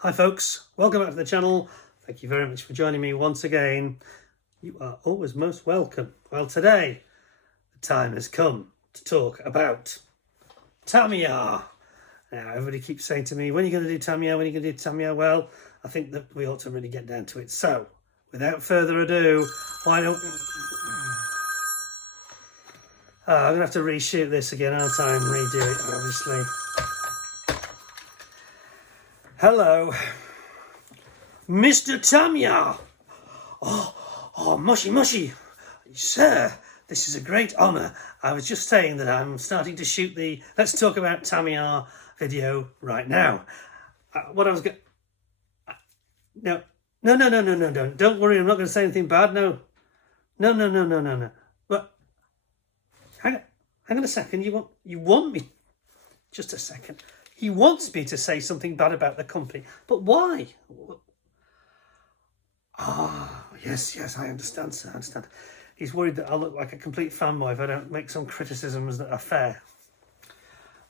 Hi folks, welcome back to the channel. Thank you very much for joining me once again. You are always most welcome. Well, today the time has come to talk about Tamiya. Now everybody keeps saying to me, when are you going to do Tamiya, when are you going to do Tamiya? Well, I think that we ought to really get down to it. So without further ado, why don't I'm going to have to reshoot this again, aren't I, and redo it, obviously. Hello, Mr. Tamiya. Oh, mushy. Sir, this is a great honour. I was just saying that I'm starting to shoot the Let's Talk About Tamiya video right now. What I was going... No. Don't worry, I'm not going to say anything bad, no. No. But, hang on a second, you want me... Just a second. He wants me to say something bad about the company, but why? Yes, I understand, sir, I understand. He's worried that I'll look like a complete fanboy if I don't make some criticisms that are fair.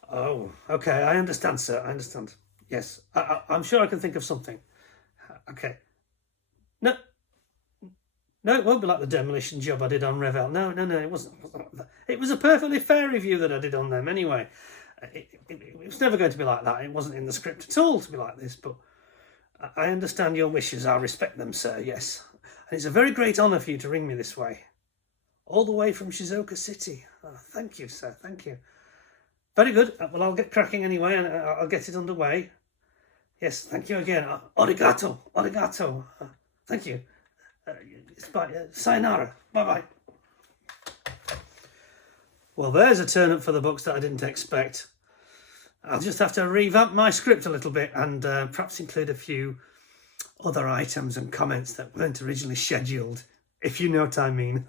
Oh, okay, I understand, sir, I understand. Yes, I'm sure I can think of something. Okay. No, it won't be like the demolition job I did on Revell. No, it wasn't. It was a perfectly fair review that I did on them anyway. It was never going to be like that. It wasn't in the script at all to be like this, but I understand your wishes. I respect them, sir, yes. And it's a very great honour for you to ring me this way. All the way from Shizuoka City. Oh, thank you, sir, thank you. Very good. Well, I'll get cracking anyway, and I'll get it underway. Yes, thank you again. Arigato. Thank you. Sayonara. Bye-bye. Well, there's a turn up for the books that I didn't expect. I'll just have to revamp my script a little bit and perhaps include a few other items and comments that weren't originally scheduled, if you know what I mean.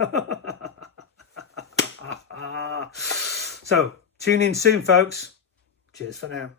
So, tune in soon, folks. Cheers for now.